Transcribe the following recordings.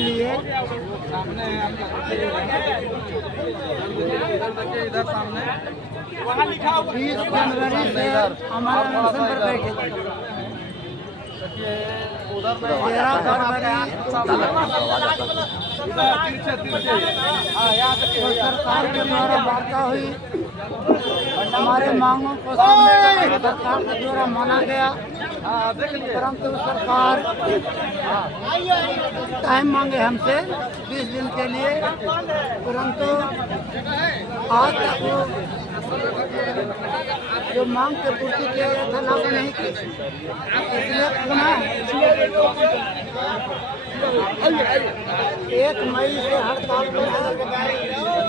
लिए इधर सामने 20 जनवरी से हमारे अनशन पर बैठे थे। 13 फरवरी सरकार के द्वारा वार्ता हुई, हमारे मांगों को सरकार के द्वारा माना गया, परंतु सरकार टाइम मांगे हमसे 20 दिन के लिए, परंतु आज तक वो जो मांग की पूर्ति किया गया था लागू नहीं की। इसलिए पुनः 1 मई से हड़ताल पर है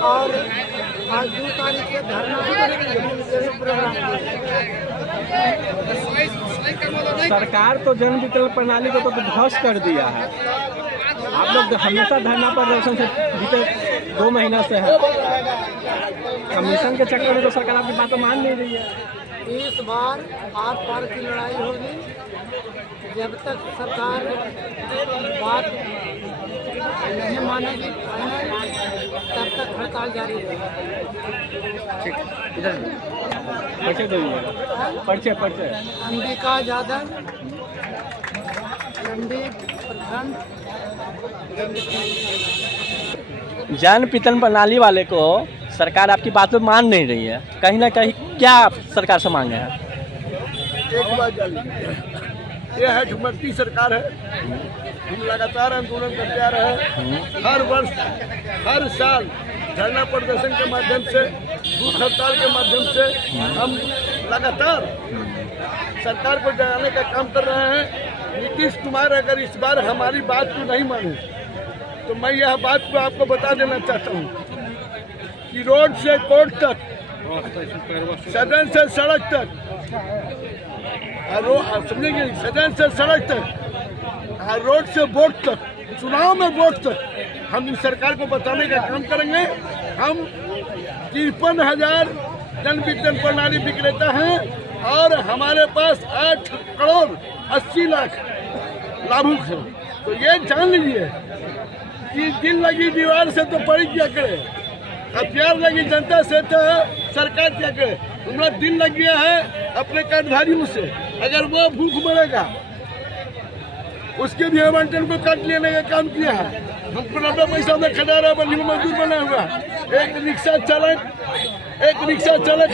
और आज 2 तारीख से धरना प्रोग्राम। सरकार तो जन वितरण प्रणाली को तो ध्वस्त कर दिया है। आप लोग हमेशा धरना प्रदर्शन से बीते 2 महीना से है। कमीशन के चक्कर में तो सरकार आपकी बात मान नहीं रही है। इस बार आर पार की लड़ाई होगी। जब तक सरकार बात नहीं मानेगी तब तक हड़ताल जारी रहेगी। परिचय दीजिए। परिचय अंबिका यादव, चंडी प्रखंड। जन वितरण प्रणाली वाले को सरकार आपकी बात पे मान नहीं रही है। कहीं ना कहीं क्या आप सरकार से मांगे हैं? एक बात जान लीजिए, ये है झुमरती सरकार है। हम लगातार आंदोलन करते आ रहे हैं। हर वर्ष हर साल धरना प्रदर्शन के माध्यम से, भूख हड़ताल के माध्यम से हम लगातार सरकार को जगाने का काम कर रहे हैं। नीतीश कुमार अगर इस बार हमारी बात को नहीं माने तो मैं यह बात को आपको बता देना चाहता हूँ कि रोड से कोर्ट तक, सदन से सड़क तक, समझेंगे, सदन से सड़क तक, रोड से वोट तक, चुनाव में वोट तक हम इस सरकार को बताने का काम करेंगे। हम 53,000 जन वितरण प्रणाली विक्रेता हैं और हमारे पास 8 करोड़ 80 लाख लाभुक हैं। तो ये जान लीजिए कि दिल लगी दीवार से तो पड़ी क्या करे, अब प्यार लगी जनता से तो सरकार क्या करे। हमारा दिल लग गया है अपने कार्डधारियों से, अगर वो भूख मरेगा उसके भी आवंटन को काट लेने का काम किया है। हम 90 पैसा में खटारा बंदी मजदूर बना हुआ। एक रिक्शा चालक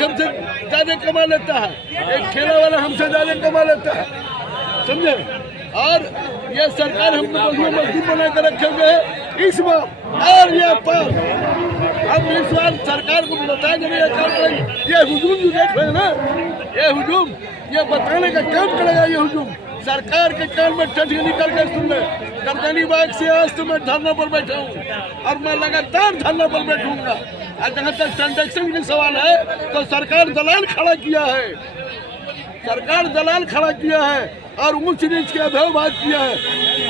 हमसे ज़्यादा कमा लेता है, एक ठेला वाला हमसे ज़्यादा कमा लेता है, समझे। और ये सरकार हमको मजदूर बना कर रखे हुए है इस बार और ये पार। हम इस बार सरकार को बता देने का काम करेंगे। ये हुजूम जो देख रहे हैं ना, ये हुजूम, ये बताने का काम करेगा। ये हुजूम सरकार के कान में टच निकल कर सुन ले। गर्दनी बाग से आज तो मैं धरना पर बैठा हूँ और मैं लगातार धरना पर बैठूंगा। और जहाँ तक ट्रांजेक्शन का सवाल है तो सरकार दलाल खड़ा किया है, सरकार दलाल खड़ा किया है और ऊंच नीच का भेदभाव किया है,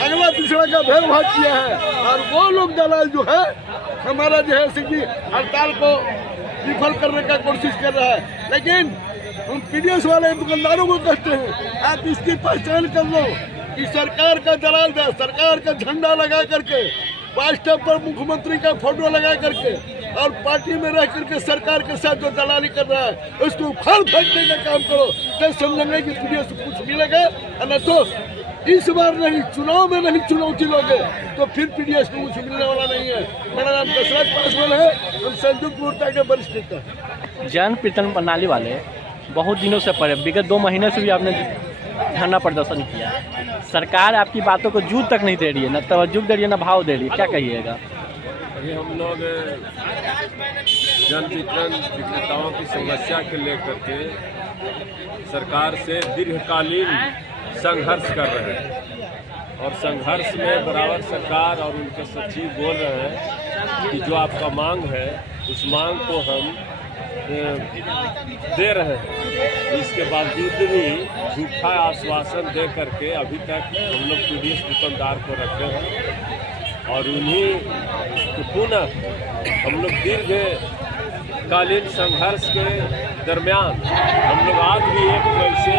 अगला पिछड़ा का भेदभाव किया है। और वो लोग दलाल जो है हमारा जो है कि हड़ताल को विफल करने का कोशिश कर रहा है। लेकिन हम पीडीएस वाले दुकानदारों को कहते हैं आप इसकी पहचान कर लो कि सरकार का दलाल, सरकार का झंडा लगा करके, व्हाट्सएप पर मुख्यमंत्री का फोटो लगा करके और पार्टी में रह करके सरकार के साथ जो दलाली कर रहा है उसको उखाड़ फेंकने का काम करो। तो समझेंगे कि पीडीएस को कुछ मिलेगा, न तो इस बार नहीं, चुनाव में नहीं चुनौती लोगे तो फिर पीडीएस को कुछ मिलने वाला नहीं है। मेरा नाम दशरथ पासवान है, हम संयुक्त मोर्चा के वरिष्ठ नेता। जन वितरण प्रणाली वाले बहुत दिनों से पड़े, विगत 2 महीने से भी आपने धरना प्रदर्शन किया। सरकार आपकी बातों को जूत तक नहीं दे रही है, न तवज्जो दे रही है, न भाव दे रही है। क्या कहिएगा? अभी हम लोग जन वितरण विक्रेताओं की समस्या के लेकर के सरकार से दीर्घकालीन संघर्ष कर रहे हैं और संघर्ष में बराबर सरकार और उनके सचिव बोल रहे हैं कि जो आपका मांग है उस मांग को हम दे रहे हैं। इसके बावजूद भी झूठा आश्वासन दे करके अभी तक हम लोग पीडीएस दुकानदार को रखे हैं और उन्हीं को पुनः हम लोग दीर्घकालीन संघर्ष के दरमियान हम लोग आज भी 1 मई से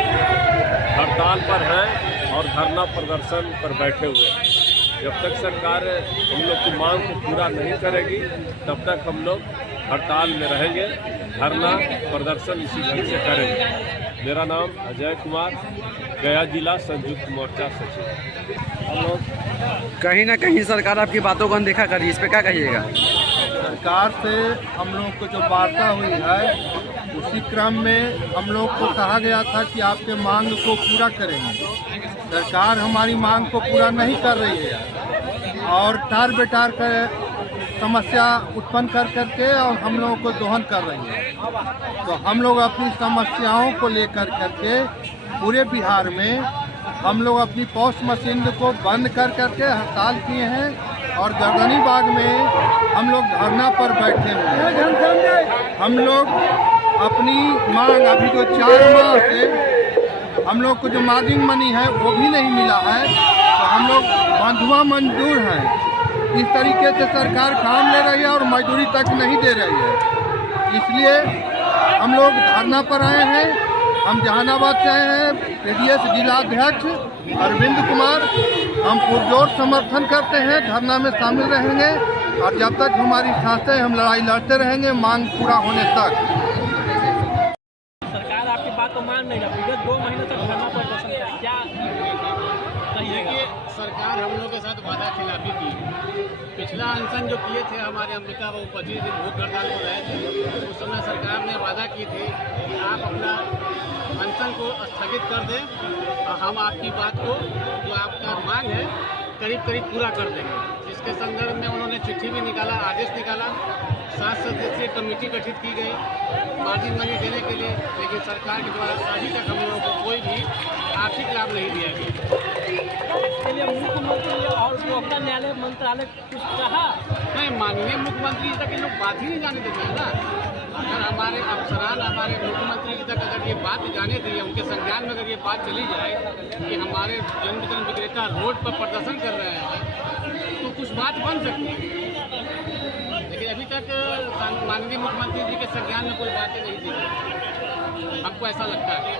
हड़ताल पर हैं और धरना प्रदर्शन पर बैठे हुए हैं। जब तक सरकार हम लोग की मांग को पूरा नहीं करेगी तब तक हम लोग हड़ताल में रहेंगे, धरना प्रदर्शन इसी ढंग से करेंगे। मेरा नाम अजय कुमार, गया जिला संयुक्त मोर्चा सचिव। हम लोग कहीं ना कहीं सरकार आपकी बातों को अनदेखा कर रही है, इस पे क्या कहिएगा? सरकार से हम लोग को जो वार्ता हुई है उसी क्रम में हम लोग को कहा गया था कि आपके मांग को पूरा करेंगे। सरकार हमारी मांग को पूरा नहीं कर रही है और टार बेटार कर समस्या उत्पन्न कर करके और हम लोगों को दोहन कर रही है। तो हम लोग अपनी समस्याओं को लेकर करके पूरे बिहार में हम लोग अपनी पोस्ट मशीन को बंद कर करके हड़ताल किए हैं और गर्दनी बाग में हम लोग धरना पर बैठे हुए हैं। हम लोग अपनी मांग अभी जो 4 माह से हम लोग को जो मार्जिन मनी है वो भी नहीं मिला है, तो हम लोग बंधुआ मजदूर हैं। इस तरीके से सरकार काम ले रही है और मजदूरी तक नहीं दे रही है, इसलिए हम लोग धरना पर आए हैं। हम जहानाबाद से आए हैं। पीडीएस जिलाध्यक्ष अरविंद कुमार, हम पुरजोर समर्थन करते हैं, धरना में शामिल रहेंगे और जब तक हमारी सांसें हम लड़ाई लड़ते रहेंगे मांग पूरा होने तक। सरकार आपकी बात को मान नहीं रही, विगत 2 महीने तक धरना प्रदर्शन किया, क्या देखिए सरकार हम लोग के साथ वादा खिलाफी की। पिछला अनशन जो किए थे हमारे अंबिका बाबू 25 दिन भूख हड़ताल को रहे थे, उस समय सरकार ने वादा की थी कि आप अपना अनशन को स्थगित कर दें और हम आपकी बात को जो आपका मांग है करीब करीब पूरा कर देंगे। इसके संदर्भ में उन्होंने चिट्ठी भी निकाला, आदेश निकाला, 7 सदस्यीय कमेटी गठित की गई मार्जिन मनी देने के लिए, लेकिन सरकार के द्वारा अभी तक हम लोगों को कोई भी आर्थिक लाभ नहीं दिया गया। इसके लिए मुख्यमंत्री और उपभोक्ता न्यायालय मंत्रालय कुछ कहा? नहीं, माननीय मुख्यमंत्री तक ये लोग बात ही नहीं जाने देते हैं ना। अगर हमारे अफसरान हमारे मुख्यमंत्री जी तक अगर ये बात जाने दी, उनके संज्ञान में अगर ये बात चली जाए कि हमारे जन वितरण विक्रेता रोड पर प्रदर्शन कर रहे हैं तो कुछ बात बन सकती है, लेकिन अभी तक माननीय मुख्यमंत्री जी के संज्ञान में कोई बातें नहीं दी गई। हमको ऐसा लगता है।